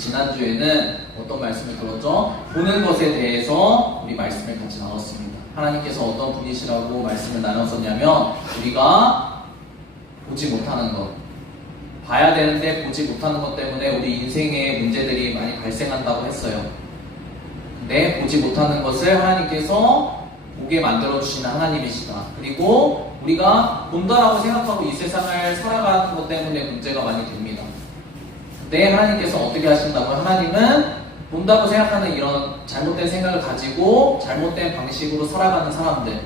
지난주에는 어떤 말씀을 들었죠? 보는 것에 대해서 우리 말씀을 같이 나눴습니다. 하나님께서 어떤 분이시라고 말씀을 나눴었냐면 우리가 보지 못하는 것, 봐야 되는데 보지 못하는 것 때문에 우리 인생에 문제들이 많이 발생한다고 했어요. 근데 보지 못하는 것을 하나님께서 보게 만들어주시는 하나님이시다. 그리고 우리가 본다라고 생각하고 이 세상을 살아가는 것 때문에 문제가 많이 됩니다. 근데 하나님께서 어떻게 하신다고요? 하나님은 본다고 생각하는 이런 잘못된 생각을 가지고 잘못된 방식으로 살아가는 사람들,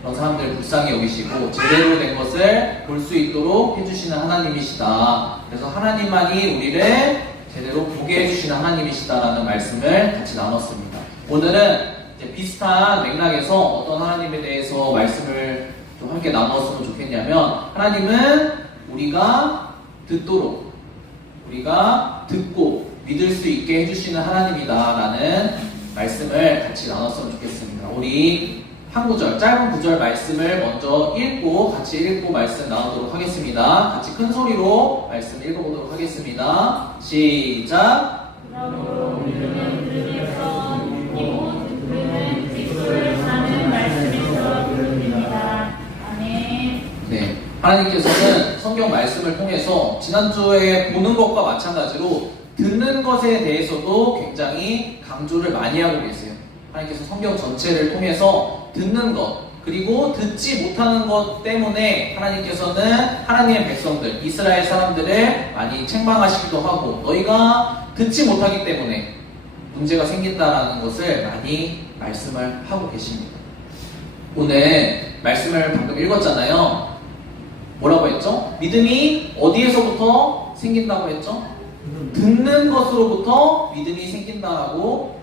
그런 사람들을 불쌍히 여기시고 제대로 된 것을 볼 수 있도록 해주시는 하나님이시다. 그래서 하나님만이 우리를 제대로 보게 해주시는 하나님이시다라는 말씀을 같이 나눴습니다. 오늘은 이제 비슷한 맥락에서 어떤 하나님에 대해서 말씀을 좀 함께 나누었으면 좋겠냐면, 하나님은 우리가 듣도록, 우리가 듣고 믿을 수 있게 해주시는 하나님이다라는 말씀을 같이 나눴으면 좋겠습니다. 우리 한 구절, 짧은 구절 말씀을 먼저 읽고 같이 읽고 말씀 나누도록 하겠습니다. 같이 큰 소리로 말씀 읽어보도록 하겠습니다. 시작. 그러므로 우리는 들으면서 듣고 듣는 직분을 사는 말씀에서 들립니다. 아멘. 네, 하나님께서는 성경 말씀을 통해서 지난주에 보는 것과 마찬가지로 듣는 것에 대해서도 굉장히 강조를 많이 하고 계세요. 하나님께서 성경 전체를 통해서 듣는 것, 그리고 듣지 못하는 것 때문에 하나님께서는 하나님의 백성들, 이스라엘 사람들을 많이 책망하시기도 하고, 너희가 듣지 못하기 때문에 문제가 생긴다라는 것을 많이 말씀을 하고 계십니다. 오늘 말씀을 방금 읽었잖아요. 뭐라고 했죠? 믿음이 어디에서부터 생긴다고 했죠? 듣는 것으로부터 믿음이 생긴다고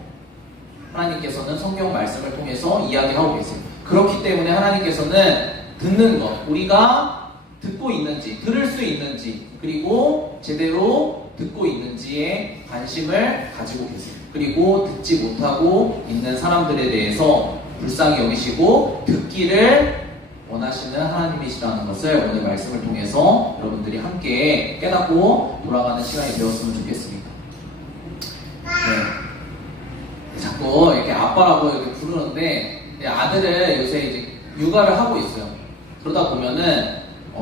하나님께서는 성경 말씀을 통해서 이야기하고 계세요. 그렇기 때문에 하나님께서는 듣는 것, 우리가 듣고 있는지, 들을 수 있는지, 그리고 제대로 듣고 있는지에 관심을 가지고 계세요. 그리고 듣지 못하고 있는 사람들에 대해서 불쌍히 여기시고 듣기를 원하시는 하나님이시라는 것을 오늘 말씀을 통해서 여러분들이 함께 깨닫고 돌아가는 시간이 되었으면 좋겠습니다. 네. 자꾸 이렇게 아빠라고 이렇게 부르는데 아들을 요새 이제 육아를 하고 있어요. 그러다 보면은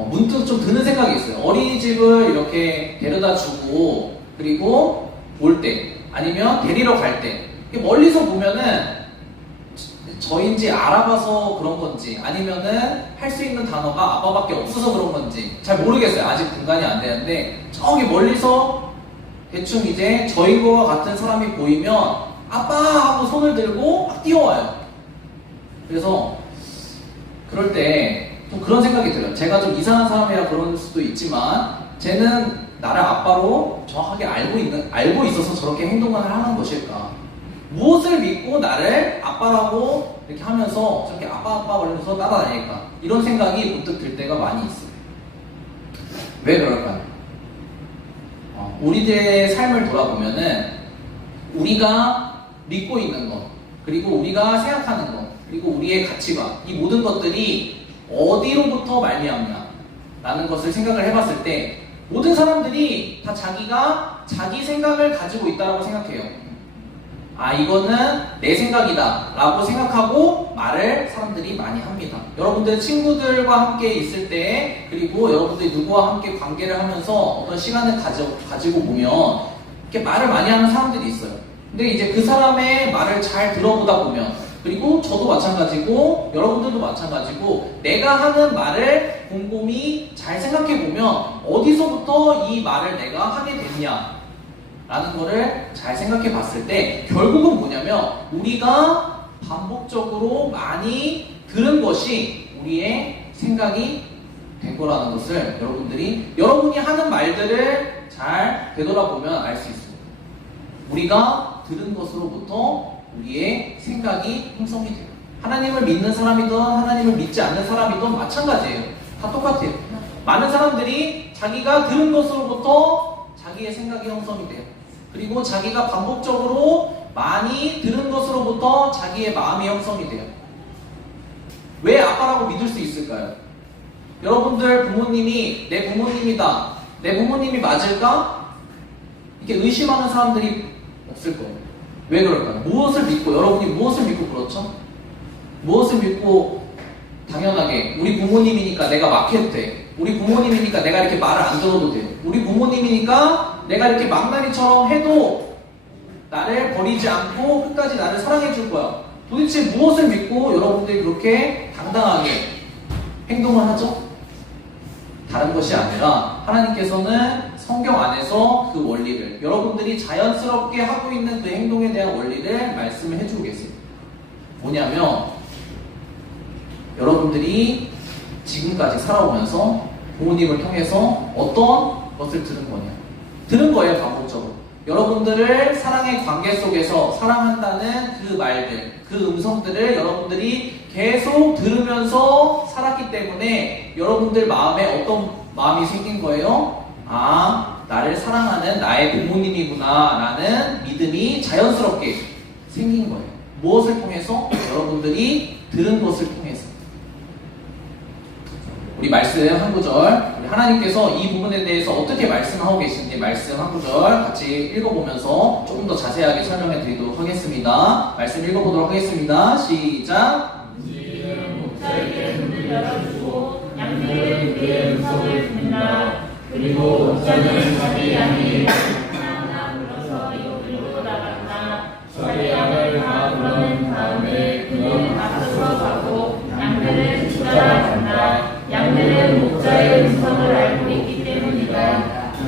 문득 좀 드는 생각이 있어요. 어린이집을 이렇게 데려다 주고 그리고 올 때 아니면 데리러 갈 때 멀리서 보면은 저인지 알아봐서 그런 건지 아니면은 할 수 있는 단어가 아빠밖에 없어서 그런 건지 잘 모르겠어요. 아직 분간이 안 되는데 저기 멀리서 대충 이제 저인 거와 같은 사람이 보이면 아빠 하고 손을 들고 막 뛰어와요. 그래서 그럴 때 좀 그런 생각이 들어요. 제가 좀 이상한 사람이라 그럴 수도 있지만 쟤는 나를 아빠로 정확하게 알고 있어서 저렇게 행동을 하는 것일까? 무엇을 믿고 나를 아빠라고 이렇게 하면서 저렇게 아빠 그러면서 따라다닐까? 이런 생각이 문득 들 때가 많이 있어요. 왜 그럴까요? 우리들의 삶을 돌아보면은 우리가 믿고 있는 것, 그리고 우리가 생각하는 것, 그리고 우리의 가치관, 이 모든 것들이 어디로부터 말미암냐 라는 것을 생각을 해봤을 때 모든 사람들이 다 자기가 자기 생각을 가지고 있다고 생각해요. 이거는 내 생각이다 라고 생각하고 말을 사람들이 많이 합니다. 여러분들 친구들과 함께 있을 때, 그리고 여러분들이 누구와 함께 관계를 하면서 어떤 시간을 가지고 보면 이렇게 말을 많이 하는 사람들이 있어요. 근데 이제 그 사람의 말을 잘 들어보다 보면, 그리고 저도 마찬가지고 여러분들도 마찬가지고 내가 하는 말을 곰곰이 잘 생각해 보면 어디서부터 이 말을 내가 하게 됐냐 라는 거를 잘 생각해 봤을 때 결국은 뭐냐면 우리가 반복적으로 많이 들은 것이 우리의 생각이 된 거라는 것을 여러분이 하는 말들을 잘 되돌아보면 알 수 있습니다. 우리가 들은 것으로부터 우리의 생각이 형성이 돼요. 하나님을 믿는 사람이든 하나님을 믿지 않는 사람이든 마찬가지예요. 다 똑같아요. 많은 사람들이 자기가 들은 것으로부터 자기의 생각이 형성이 돼요. 그리고 자기가 반복적으로 많이 들은 것으로부터 자기의 마음이 형성이 돼요. 왜 아빠라고 믿을 수 있을까요? 여러분들 부모님이 내 부모님이다, 내 부모님이 맞을까? 이렇게 의심하는 사람들이 없을 거예요. 왜 그럴까요? 무엇을 믿고, 여러분이 무엇을 믿고 그렇죠? 무엇을 믿고 당연하게 우리 부모님이니까 내가 막 해도 돼. 우리 부모님이니까 내가 이렇게 말을 안 들어도 돼요. 우리 부모님이니까 내가 이렇게 망나니처럼 해도 나를 버리지 않고 끝까지 나를 사랑해 줄 거야. 도대체 무엇을 믿고 여러분들이 그렇게 당당하게 행동을 하죠? 다른 것이 아니라 하나님께서는 성경 안에서 그 원리를, 여러분들이 자연스럽게 하고 있는 그 행동에 대한 원리를 말씀을 해주고 계세요. 뭐냐면 여러분들이 지금까지 살아오면서 부모님을 통해서 어떤 것을 들은 거냐? 들은 거예요, 반복적으로. 여러분들을 사랑의 관계 속에서 사랑한다는 그 말들, 그 음성들을 여러분들이 계속 들으면서 살았기 때문에 여러분들 마음에 어떤 마음이 생긴 거예요? 아, 나를 사랑하는 나의 부모님이구나 라는 믿음이 자연스럽게 생긴 거예요. 무엇을 통해서? 여러분들이 들은 것을 통해서. 우리 말씀 한 구절, 우리 하나님께서 이 부분에 대해서 어떻게 말씀하고 계신지 말씀 한 구절 같이 읽어보면서 조금 더 자세하게 설명해 드리도록 하겠습니다. 말씀 읽어보도록 하겠습니다. 시작. 이는 목자에게 문을 열어주고 양들은 그의 음성을 듣는다. 그리고 목자는 자기 양이 하나하나 불러서 이끌고 나간다. 자기 양을 다 부르는 다음에 그는 앞서서 가고 양들은 따라간다. 양들은 목자의 음성을 알고 있기 때문이다.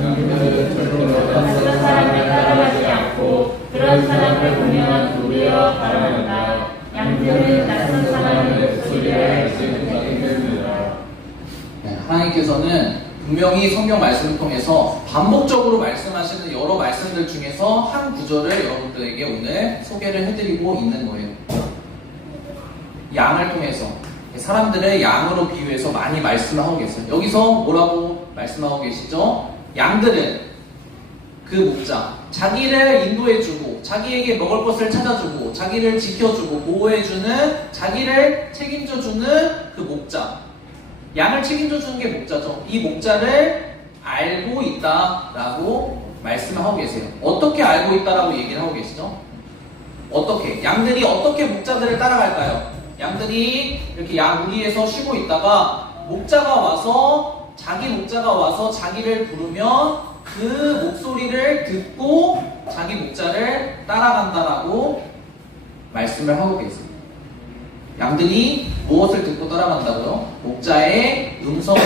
양들은 절대로 낯선 사람을 따라가지 않고 그런 사람을 보면 도리어 따라간다. 양들은 낯선 사람의 목소리를 알지 못하기 때문이다. 하나님께서는 분명히 성경 말씀을 통해서 반복적으로 말씀하시는 여러 말씀들 중에서 한 구절을 여러분들에게 오늘 소개를 해드리고 있는 거예요. 양을 통해서 사람들을 양으로 비유해서 많이 말씀하고 계세요. 여기서 뭐라고 말씀하고 계시죠? 양들은 그 목자, 자기를 인도해주고 자기에게 먹을 것을 찾아주고 자기를 지켜주고 보호해주는, 자기를 책임져주는 그 목자, 양을 책임져주는 게 목자죠. 이 목자를 알고 있다라고 말씀하고 계세요. 어떻게 알고 있다라고 얘기를 하고 계시죠? 어떻게? 양들이 어떻게 목자들을 따라갈까요? 양들이 이렇게 양 우리에서 쉬고 있다가 목자가 와서, 자기 목자가 와서 자기를 부르면 그 목소리를 듣고 자기 목자를 따라간다라고 말씀을 하고 계세요. 양들이 무엇을 듣고 따라간다고요? 목자의 음성을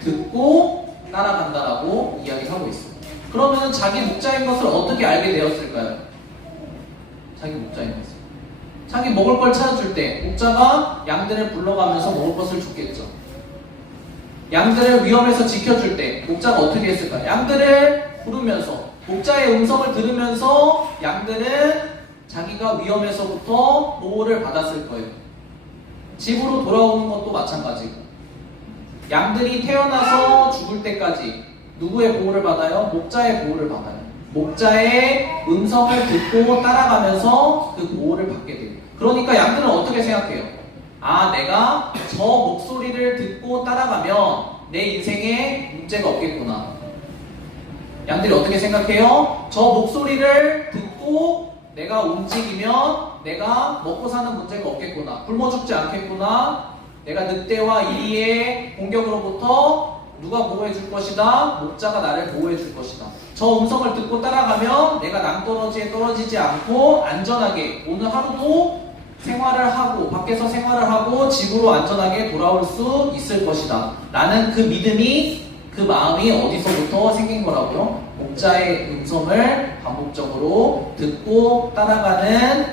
듣고 따라간다라고 이야기하고 있어요. 그러면 자기 목자인 것을 어떻게 알게 되었을까요? 자기 목자인 것을. 자기 먹을 걸 찾아줄 때 목자가 양들을 불러가면서 먹을 것을 줬겠죠. 양들을 위험에서 지켜줄 때 목자가 어떻게 했을까요? 양들을 부르면서, 목자의 음성을 들으면서 양들은 자기가 위험에서부터 보호를 받았을 거예요. 집으로 돌아오는 것도 마찬가지고, 양들이 태어나서 죽을 때까지 누구의 보호를 받아요? 목자의 보호를 받아요. 목자의 음성을 듣고 따라가면서 그 보호를 받게 돼요. 그러니까 양들은 어떻게 생각해요? 아, 내가 저 목소리를 듣고 따라가면 내 인생에 문제가 없겠구나. 양들이 어떻게 생각해요? 저 목소리를 듣고 내가 움직이면 내가 먹고 사는 문제가 없겠구나. 굶어 죽지 않겠구나. 내가 늑대와 이리의 공격으로부터 누가 보호해 줄 것이다? 목자가 나를 보호해 줄 것이다. 저 음성을 듣고 따라가면 내가 낭떠러지에 떨어지지 않고 안전하게 오늘 하루도 생활을 하고, 밖에서 생활을 하고 집으로 안전하게 돌아올 수 있을 것이다. 라는 그 믿음이, 그 마음이 어디서부터 생긴 거라고요? 목자의 음성을 반복적으로 듣고 따라가는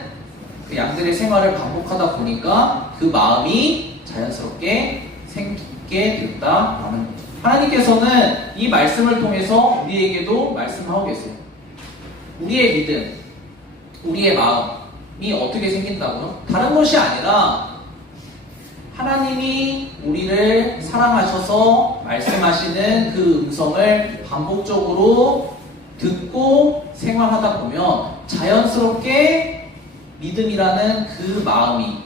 그 양들의 생활을 반복하다 보니까 그 마음이 자연스럽게 생기게 됐다라는 거죠. 하나님께서는 이 말씀을 통해서 우리에게도 말씀하고 계세요. 우리의 믿음, 우리의 마음이 어떻게 생긴다고요? 다른 것이 아니라 하나님이 우리를 사랑하셔서 말씀하시는 그 음성을 반복적으로 듣고 생활하다 보면 자연스럽게 믿음이라는 그 마음이,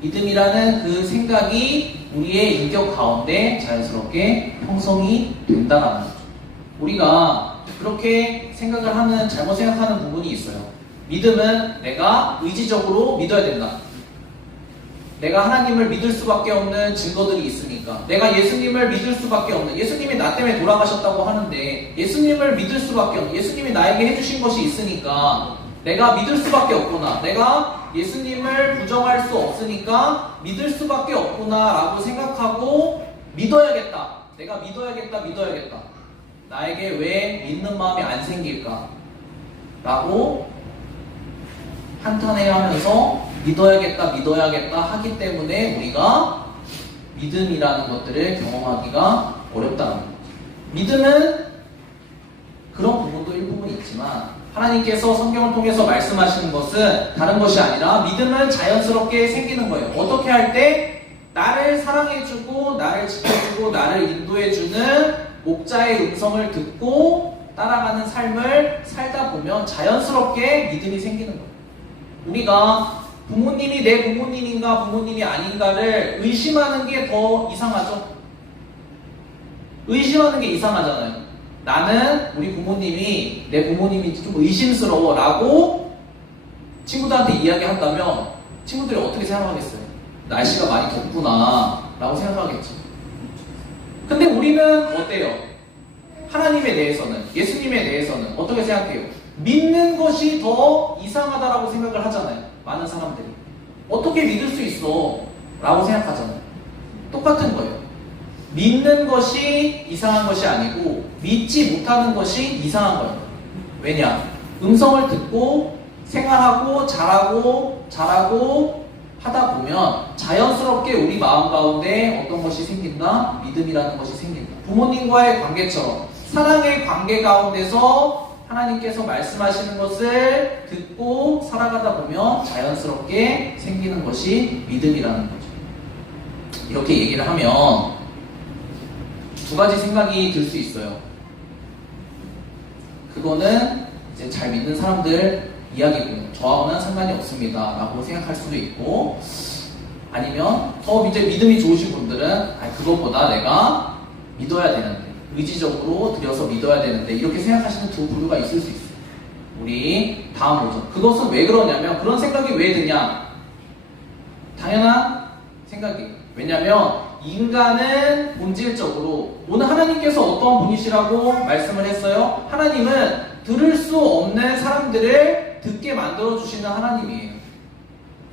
믿음이라는 그 생각이 우리의 인격 가운데 자연스럽게 형성이 된다라는 거죠. 우리가 그렇게 생각을 하는, 잘못 생각하는 부분이 있어요. 믿음은 내가 의지적으로 믿어야 된다. 내가 하나님을 믿을 수밖에 없는 증거들이 있으니까, 내가 예수님을 믿을 수밖에 없는, 예수님이 나 때문에 돌아가셨다고 하는데 예수님을 믿을 수밖에 없는, 예수님이 나에게 해주신 것이 있으니까 내가 믿을 수밖에 없구나, 내가 예수님을 부정할 수 없으니까 믿을 수밖에 없구나 라고 생각하고 믿어야겠다, 내가 믿어야겠다, 나에게 왜 믿는 마음이 안 생길까 라고 한탄해야 하면서 믿어야겠다 하기 때문에 우리가 믿음이라는 것들을 경험하기가 어렵다는 거죠. 믿음은 그런 부분도 일부분이 있지만 하나님께서 성경을 통해서 말씀하시는 것은 다른 것이 아니라, 믿음은 자연스럽게 생기는 거예요. 어떻게 할 때? 나를 사랑해주고 나를 지켜주고 나를 인도해주는 목자의 음성을 듣고 따라가는 삶을 살다 보면 자연스럽게 믿음이 생기는 거예요. 우리가 부모님이 내 부모님인가 부모님이 아닌가를 의심하는 게 더 이상하죠? 의심하는 게 이상하잖아요. 나는 우리 부모님이 내 부모님인지 좀 의심스러워 라고 친구들한테 이야기한다면 친구들이 어떻게 생각하겠어요? 날씨가 많이 덥구나 라고 생각하겠죠. 근데 우리는 어때요? 하나님에 대해서는, 예수님에 대해서는 어떻게 생각해요? 믿는 것이 더 이상하다라고 생각을 하잖아요. 많은 사람들이 어떻게 믿을 수 있어? 라고 생각하잖아요. 똑같은 거예요. 믿는 것이 이상한 것이 아니고 믿지 못하는 것이 이상한 거예요. 왜냐? 음성을 듣고 생활하고 잘하고 하다 보면 자연스럽게 우리 마음 가운데 어떤 것이 생긴다? 믿음이라는 것이 생긴다. 부모님과의 관계처럼 사랑의 관계 가운데서 하나님께서 말씀하시는 것을 듣고 살아가다 보면 자연스럽게 생기는 것이 믿음이라는 거죠. 이렇게 얘기를 하면 두 가지 생각이 들 수 있어요. 그거는 이제 잘 믿는 사람들 이야기고요. 저하고는 상관이 없습니다 라고 생각할 수도 있고, 아니면 더 이제 믿음이 좋으신 분들은 그것보다 내가 믿어야 되는데, 의지적으로 들여서 믿어야 되는데, 이렇게 생각하시는 두 부류가 있을 수 있어요. 우리 다음 보죠. 그것은 왜 그러냐면, 그런 생각이 왜 드냐? 당연한 생각이에요. 왜냐면 인간은 본질적으로, 오늘 하나님께서 어떤 분이시라고 말씀을 했어요? 하나님은 들을 수 없는 사람들을 듣게 만들어주시는 하나님이에요.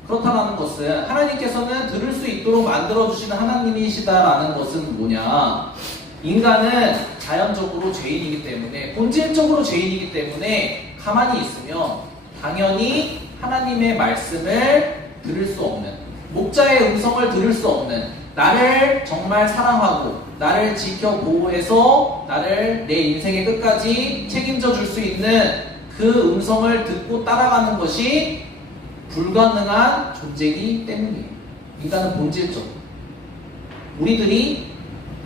그렇다는 것은 하나님께서는 들을 수 있도록 만들어주시는 하나님이시다라는 것은 뭐냐? 인간은 자연적으로 죄인이기 때문에, 본질적으로 죄인이기 때문에 가만히 있으면 당연히 하나님의 말씀을 들을 수 없는, 목자의 음성을 들을 수 없는, 나를 정말 사랑하고 나를 지켜 보호해서 나를 내 인생의 끝까지 책임져 줄 수 있는 그 음성을 듣고 따라가는 것이 불가능한 존재이기 때문이에요. 인간은 본질적으로 우리들이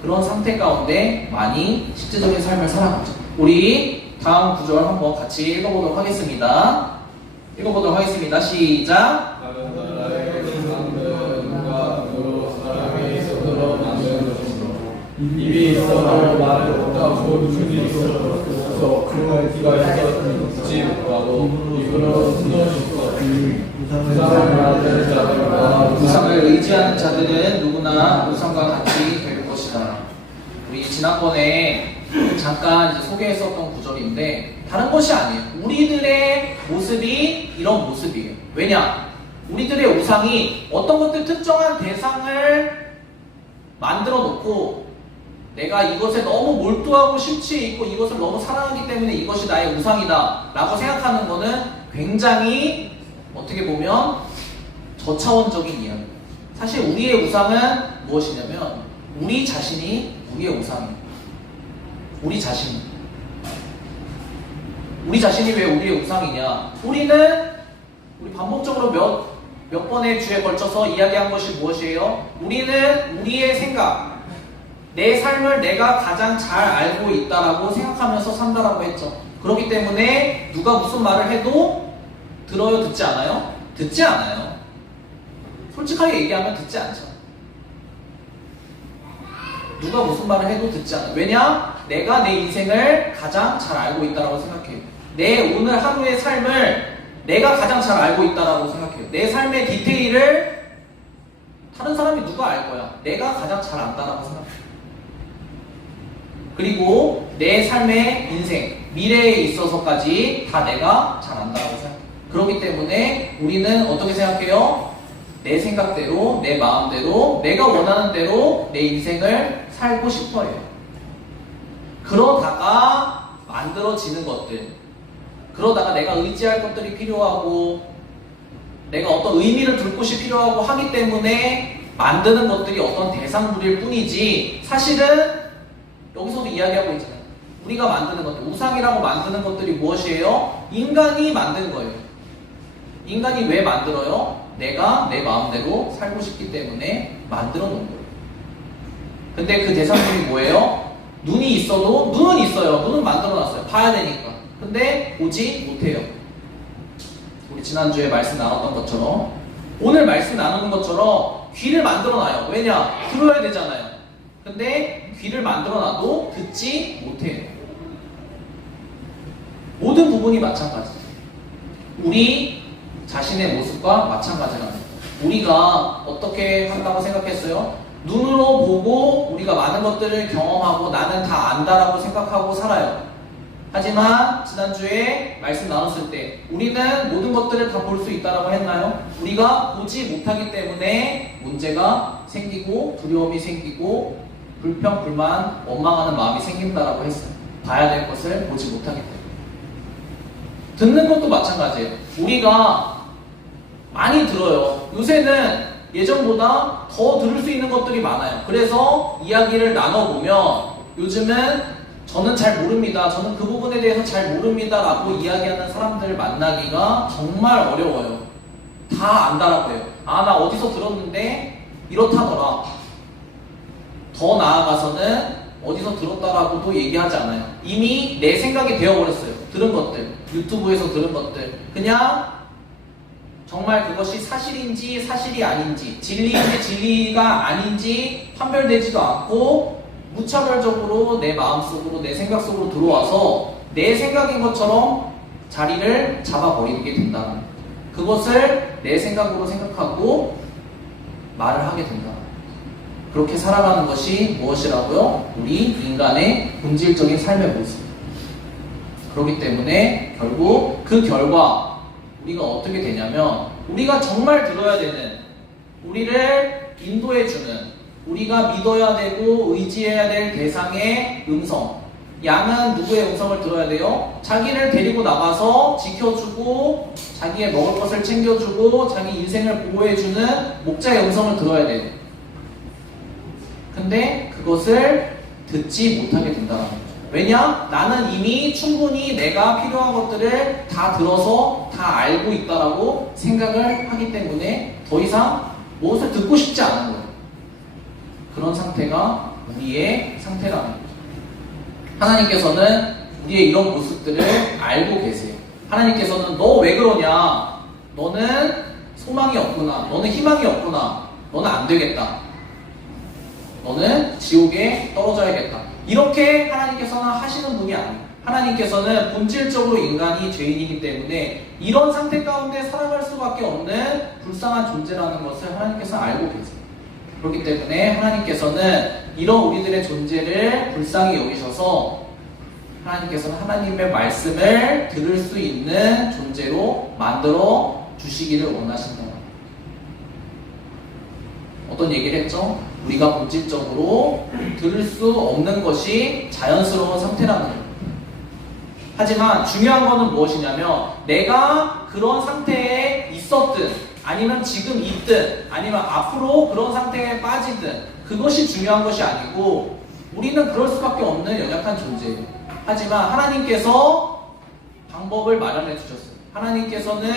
그런 상태 가운데 많이 실제적인 삶을 살아가죠. 우리 다음 구절 한번 같이 읽어보도록 하겠습니다. 시작. 입이 있어도 말을 못하고 눈이 있어도 그 귀가 있어도 듣지 못하고 입으로 숨을 수 없으니 우상을 만드는 자들과 우상을 의지하는 자들은 누구나 우상과 같이 될 것이다. 우리 지난번에 잠깐 이제 소개했었던 구절인데 다른 것이 아니에요. 우리들의 모습이 이런 모습이에요. 왜냐? 우리들의 우상이 어떤 것들 특정한 대상을 만들어 놓고 내가 이것에 너무 몰두하고 심취해 있고 이것을 너무 사랑하기 때문에 이것이 나의 우상이다 라고 생각하는 것은 굉장히 어떻게 보면 저차원적인 이야기예요. 사실 우리의 우상은 무엇이냐면 우리 자신이 우리의 우상이에요. 우리 자신이 왜 우리의 우상이냐? 우리 반복적으로 몇 번의 주에 걸쳐서 이야기한 것이 무엇이에요? 우리는 우리의 생각, 내 삶을 내가 가장 잘 알고 있다라고 생각하면서 산다라고 했죠. 그렇기 때문에 누가 무슨 말을 해도 들어요? 듣지 않아요? 듣지 않아요. 솔직하게 얘기하면 듣지 않죠. 누가 무슨 말을 해도 듣지 않아. 왜냐? 내가 내 인생을 가장 잘 알고 있다고 생각해요. 내 오늘 하루의 삶을 내가 가장 잘 알고 있다고 생각해요. 내 삶의 디테일을 다른 사람이 누가 알 거야? 내가 가장 잘 안다라고 생각해요. 그리고 내 삶의 인생, 미래에 있어서까지 다 내가 잘 안다고 생각해요. 그렇기 때문에 우리는 어떻게 생각해요? 내 생각대로, 내 마음대로, 내가 원하는 대로 내 인생을 살고 싶어 해요. 그러다가 만들어지는 것들, 그러다가 내가 의지할 것들이 필요하고 내가 어떤 의미를 둘 곳이 필요하고 하기 때문에 만드는 것들이 어떤 대상물일 뿐이지, 사실은 여기서도 이야기하고 있잖아요. 우리가 만드는 것들, 우상이라고 만드는 것들이 무엇이에요? 인간이 만든 거예요. 인간이 왜 만들어요? 내가 내 마음대로 살고 싶기 때문에 만들어 놓은 거예요. 근데 그 대상물이 뭐예요? 눈이 있어도, 눈은 있어요. 눈은 만들어 놨어요. 봐야 되니까. 근데 보지 못해요. 우리 지난주에 말씀 나눴던 것처럼, 오늘 말씀 나누는 것처럼 귀를 만들어 놔요. 왜냐? 들어야 되잖아요. 근데 귀를 만들어 놔도 듣지 못해요. 모든 부분이 마찬가지예요. 우리 자신의 모습과 마찬가지라는 거예요. 우리가 어떻게 한다고 생각했어요? 눈으로 보고 우리가 많은 것들을 경험하고 나는 다 안다라고 생각하고 살아요. 하지만 지난주에 말씀 나눴을 때 우리는 모든 것들을 다 볼 수 있다라고 했나요? 우리가 보지 못하기 때문에 문제가 생기고 두려움이 생기고 불평, 불만, 원망하는 마음이 생긴다라고 했어요. 봐야 될 것을 보지 못하기 때문에. 듣는 것도 마찬가지예요. 우리가 많이 들어요. 요새는 예전보다 더 들을 수 있는 것들이 많아요. 그래서 이야기를 나눠보면 요즘은 저는 잘 모릅니다. 저는 그 부분에 대해서 잘 모릅니다. 라고 이야기하는 사람들을 만나기가 정말 어려워요. 다 안다라고 해요. 아, 나 어디서 들었는데 이렇다더라. 더 나아가서는 어디서 들었다라고도 얘기하지 않아요. 이미 내 생각이 되어버렸어요. 들은 것들, 유튜브에서 들은 것들, 그냥 정말 그것이 사실인지 사실이 아닌지, 진리인지 진리가 아닌지 판별되지도 않고 무차별적으로 내 마음속으로, 내 생각 속으로 들어와서 내 생각인 것처럼 자리를 잡아버리게 된다. 그것을 내 생각으로 생각하고 말을 하게 된다. 그렇게 살아가는 것이 무엇이라고요? 우리 인간의 본질적인 삶의 모습. 그렇기 때문에 결국 그 결과 우리가 어떻게 되냐면, 우리가 정말 들어야 되는, 우리를 인도해주는, 우리가 믿어야 되고 의지해야 될 대상의 음성. 양은 누구의 음성을 들어야 돼요? 자기를 데리고 나가서 지켜주고 자기의 먹을 것을 챙겨주고 자기 인생을 보호해주는 목자의 음성을 들어야 돼요. 근데 그것을 듣지 못하게 된다는 거죠. 왜냐? 나는 이미 충분히 내가 필요한 것들을 다 들어서 다 알고 있다라고 생각을 하기 때문에 더 이상 무엇을 듣고 싶지 않은 거예요. 그런 상태가 우리의 상태라는 거죠. 하나님께서는 우리의 이런 모습들을 알고 계세요. 하나님께서는 너 왜 그러냐? 너는 소망이 없구나. 너는 희망이 없구나. 너는 안 되겠다. 너는 지옥에 떨어져야겠다. 이렇게 하나님께서는 하시는 분이 아니에요. 하나님께서는 본질적으로 인간이 죄인이기 때문에 이런 상태 가운데 살아갈 수밖에 없는 불쌍한 존재라는 것을 하나님께서 알고 계세요. 그렇기 때문에 하나님께서는 이런 우리들의 존재를 불쌍히 여기셔서 하나님께서는 하나님의 말씀을 들을 수 있는 존재로 만들어 주시기를 원하신다. 어떤 얘기를 했죠? 우리가 본질적으로 들을 수 없는 것이 자연스러운 상태라는 거예요. 하지만 중요한 것은 무엇이냐면, 내가 그런 상태에 있었든 아니면 지금 있든 아니면 앞으로 그런 상태에 빠지든 그것이 중요한 것이 아니고, 우리는 그럴 수밖에 없는 연약한 존재예요. 하지만 하나님께서 방법을 마련해 주셨어요. 하나님께서는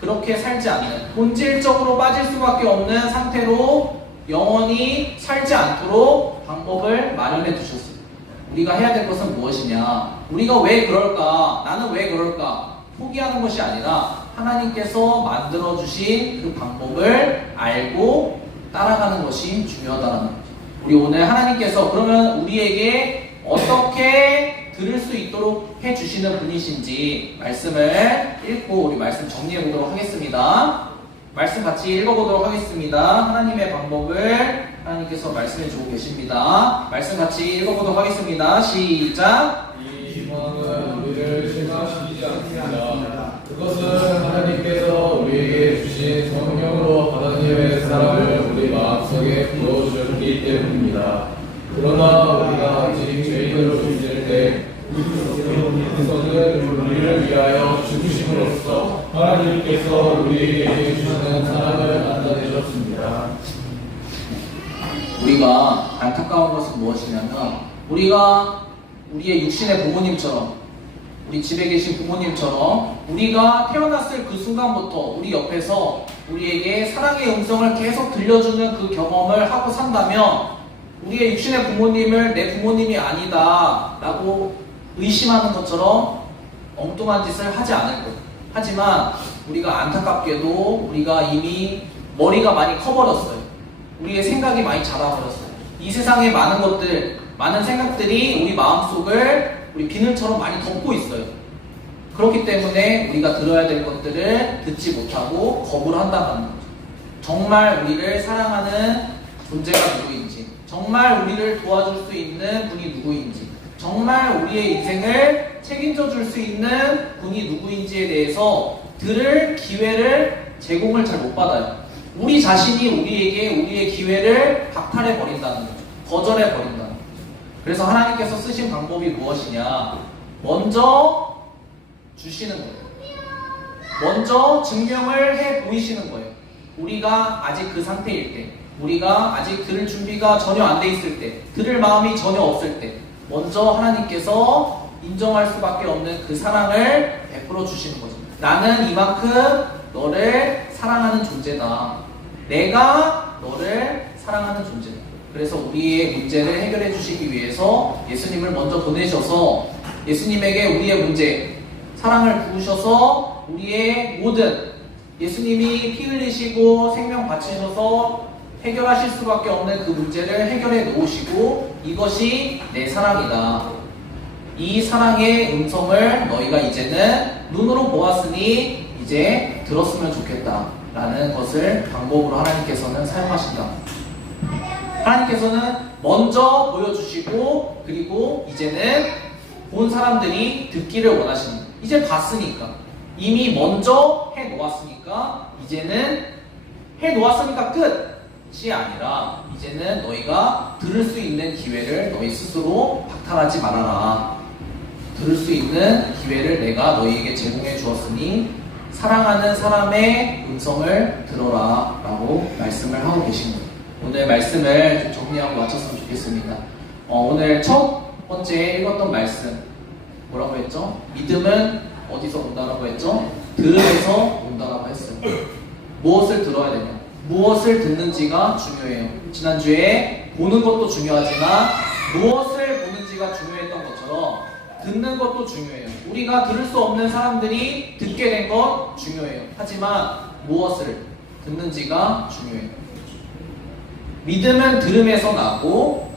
그렇게 살지 않는, 본질적으로 빠질 수밖에 없는 상태로 영원히 살지 않도록 방법을 마련해 주셨어요. 우리가 해야 될 것은 무엇이냐? 우리가 왜 그럴까? 나는 왜 그럴까? 포기하는 것이 아니라 하나님께서 만들어주신 그 방법을 알고 따라가는 것이 중요하다는 거죠. 우리 오늘 하나님께서 그러면 우리에게 어떻게 들을 수 있도록 해주시는 분이신지 말씀을 읽고 우리 말씀 정리해 보도록 하겠습니다. 말씀 같이 읽어보도록 하겠습니다. 하나님의 방법을 하나님께서 말씀해 주고 계십니다. 말씀 같이 읽어보도록 하겠습니다. 시작. 이 희망은 우리를 실망시키지 않습니다. 그것은 하나님께서 우리에게 주신 성령으로 하나님의 사랑을 우리 마음속에 부어주셨기 때문입니다. 그러나 우리가 아직 죄인으로 있을 때 그리스도는 우리를 위하여 죽으심으로써 하나님께서 우리에게 주시는 사랑을 나타내셨습니다. 우리가 안타까운 것은 무엇이냐면 우리가 우리의 육신의 부모님처럼 우리 집에 계신 부모님처럼 우리가 태어났을 그 순간부터 우리 옆에서 우리에게 사랑의 음성을 계속 들려주는 그 경험을 하고 산다면 우리의 육신의 부모님을 내 부모님이 아니다 라고 의심하는 것처럼 엉뚱한 짓을 하지 않을 것. 하지만 우리가 안타깝게도 우리가 이미 머리가 많이 커버렸어요. 우리의 생각이 많이 자라버렸어요. 이 세상의 많은 것들, 많은 생각들이 우리 마음속을 우리 비늘처럼 많이 덮고 있어요. 그렇기 때문에 우리가 들어야 될 것들을 듣지 못하고 거부를 한다는 거죠. 정말 우리를 사랑하는 존재가 누구인지, 정말 우리를 도와줄 수 있는 분이 누구인지, 정말 우리의 인생을 책임져 줄 수 있는 분이 누구인지에 대해서 들을 기회를 제공을 잘 못 받아요. 우리 자신이 우리에게 우리의 기회를 박탈해 버린다는 거죠. 거절해 버린다는 거죠. 그래서 하나님께서 쓰신 방법이 무엇이냐? 먼저 주시는 거예요. 먼저 증명을 해 보이시는 거예요. 우리가 아직 그 상태일 때, 우리가 아직 들을 준비가 전혀 안 돼 있을 때, 들을 마음이 전혀 없을 때 먼저 하나님께서 인정할 수밖에 없는 그 사랑을 베풀어 주시는 거죠. 나는 이만큼 너를 사랑하는 존재다. 내가 너를 사랑하는 존재다. 그래서 우리의 문제를 해결해 주시기 위해서 예수님을 먼저 보내셔서 예수님에게 우리의 문제, 사랑을 부으셔서 우리의 모든 예수님이 피 흘리시고 생명 바치셔서 해결하실 수밖에 없는 그 문제를 해결해 놓으시고 이것이 내 사랑이다. 이 사랑의 음성을 너희가 이제는 눈으로 보았으니 이제 들었으면 좋겠다 라는 것을 방법으로 하나님께서는 사용하신다. 하나님께서는 먼저 보여주시고 그리고 이제는 본 사람들이 듣기를 원하십니다. 이제 봤으니까 이미 먼저 해놓았으니까 이제는 해놓았으니까 끝이 아니라 이제는 너희가 들을 수 있는 기회를 너희 스스로 박탈하지 말아라. 들을 수 있는 기회를 내가 너희에게 제공해 주었으니 사랑하는 사람의 음성을 들어라 라고 말씀을 하고 계십니다. 오늘 말씀을 좀 정리하고 마쳤으면 좋겠습니다. 오늘 첫 번째 읽었던 말씀 뭐라고 했죠? 믿음은 어디서 온다라고 했죠? 들음에서 온다라고 했어요. 무엇을 들어야 되냐? 무엇을 듣는지가 중요해요. 지난주에 보는 것도 중요하지만 무엇을 보는지가 중요했던 것처럼 듣는 것도 중요해요. 우리가 들을 수 없는 사람들이 듣게 된 것 중요해요. 하지만 무엇을 듣는지가 중요해요. 믿음은 들음에서 나고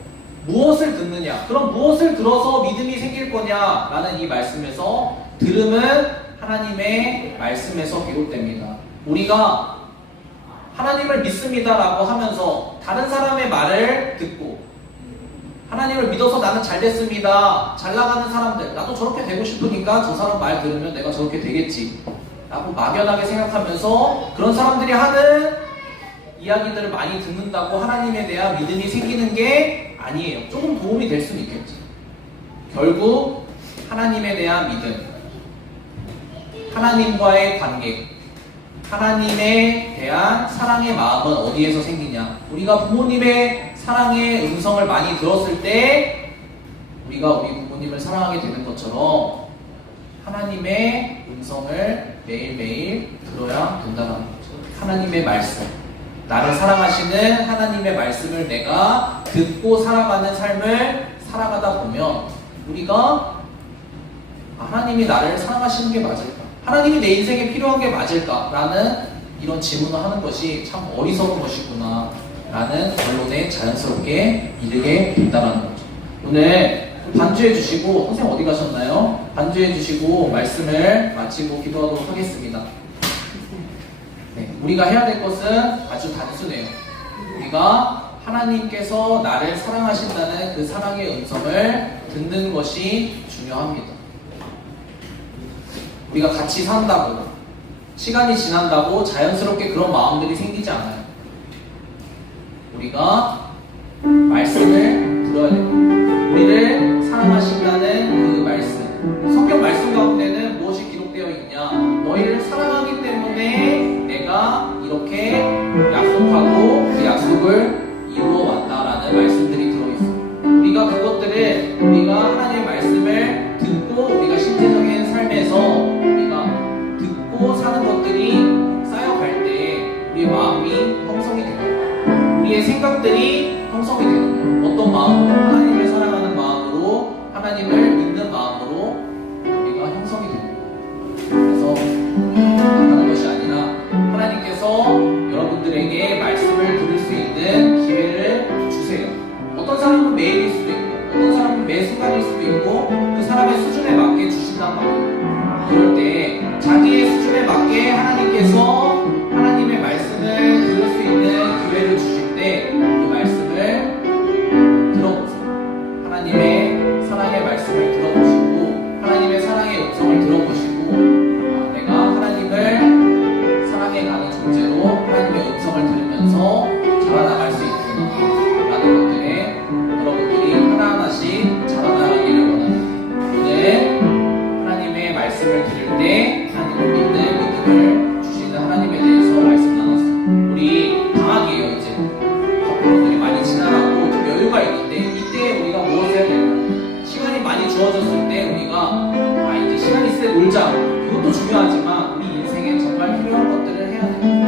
무엇을 듣느냐? 그럼 무엇을 들어서 믿음이 생길 거냐? 라는 이 말씀에서 들음은 하나님의 말씀에서 비롯됩니다. 우리가 하나님을 믿습니다 라고 하면서 다른 사람의 말을 듣고 하나님을 믿어서 나는 잘 됐습니다. 잘 나가는 사람들, 나도 저렇게 되고 싶으니까 저 사람 말 들으면 내가 저렇게 되겠지 라고 막연하게 생각하면서 그런 사람들이 하는 이야기들을 많이 듣는다고 하나님에 대한 믿음이 생기는 게 아니에요. 조금 도움이 될 수는 있겠지. 결국 하나님에 대한 믿음, 하나님과의 관계, 하나님에 대한 사랑의 마음은 어디에서 생기냐? 우리가 부모님의 사랑의 음성을 많이 들었을 때 우리가 우리 부모님을 사랑하게 되는 것처럼 하나님의 음성을 매일매일 들어야 된다는 거죠. 하나님의 말씀, 나를 사랑하시는 하나님의 말씀을 내가 듣고 살아가는 삶을 살아가다 보면 우리가 하나님이 나를 사랑하시는 게 맞을까? 하나님이 내 인생에 필요한 게 맞을까? 라는 이런 질문을 하는 것이 참 어리석은 것이구나 라는 결론에 자연스럽게 이르게 된다는 거죠. 오늘 반주해 주시고, 선생님 어디 가셨나요? 반주해 주시고 말씀을 마치고 기도하도록 하겠습니다. 네, 우리가 해야 될 것은 아주 단순해요. 우리가 하나님께서 나를 사랑하신다는 그 사랑의 음성을 듣는 것이 중요합니다. 우리가 같이 산다고, 시간이 지난다고 자연스럽게 그런 마음들이 생기지 않아요. 우리가 말씀을 들어야 됩니다. 우리를 사랑하신다는 그 말씀. 성경 말씀 가운데는 무엇이 기록되어 있냐? 너희를 사랑하기 때문에 내가 이렇게 약속하고 그 약속을 이루어 왔다라는 말씀들이 들어있어요. 우리가 그것들을, 우리가 하나님의 말씀을 듣고 우리가 신체적인 삶에서 우리가 듣고 사는 것들이 쌓여갈 때 우리의 마음이 형성이 됩니다. 우리의 생각들이 형성이 되는 거예요. 어떤 마음으로? 하나님을 사랑하는 마음으로, 하나님을 믿는 마음으로 우리가 형성이 됩니다. 그래서 하는 것이 아니라 하나님께서 여러분들에게 말씀을 들을 수 있는 기회를 주세요. 어떤 사람은 매일일 수도 있고, 어떤 사람은 매 순간일 수도 있고, 그 사람의 수준에 맞게 주신단 말이에요. 그럴 때 자기의 수준에 맞게 하나님께서 하나님의 말씀을 들을 수 있는 기회를 주실 때 그 말씀을 들어보세요. 하나님의 사랑의 말씀을 들어보시고, 하나님의 사랑의 음성을 들어보시고, 내가 하나님을 사랑해가는 존재로 하나님의 음성을 들으면서 자라나갈 수 있구나 라는 것들에 여러분들이 하나하나씩 자라나가기를 원합니다. 오늘 하나님의 말씀을 들을 때 하나님을 믿는 믿음을 주시는 하나님에 대해서 말씀 나눴어요. 우리 방학이에요. 이제 학부모들이 많이 지나가고 좀 여유가 있는데, 이때 우리가 무엇을 해야 될까? 시간이 많이 주어졌을 때 우리가 이제 시간 있을 때 놀자, 그것도 중요하지만 우리 인생에 정말 필요한 것들을 해야 됩니다.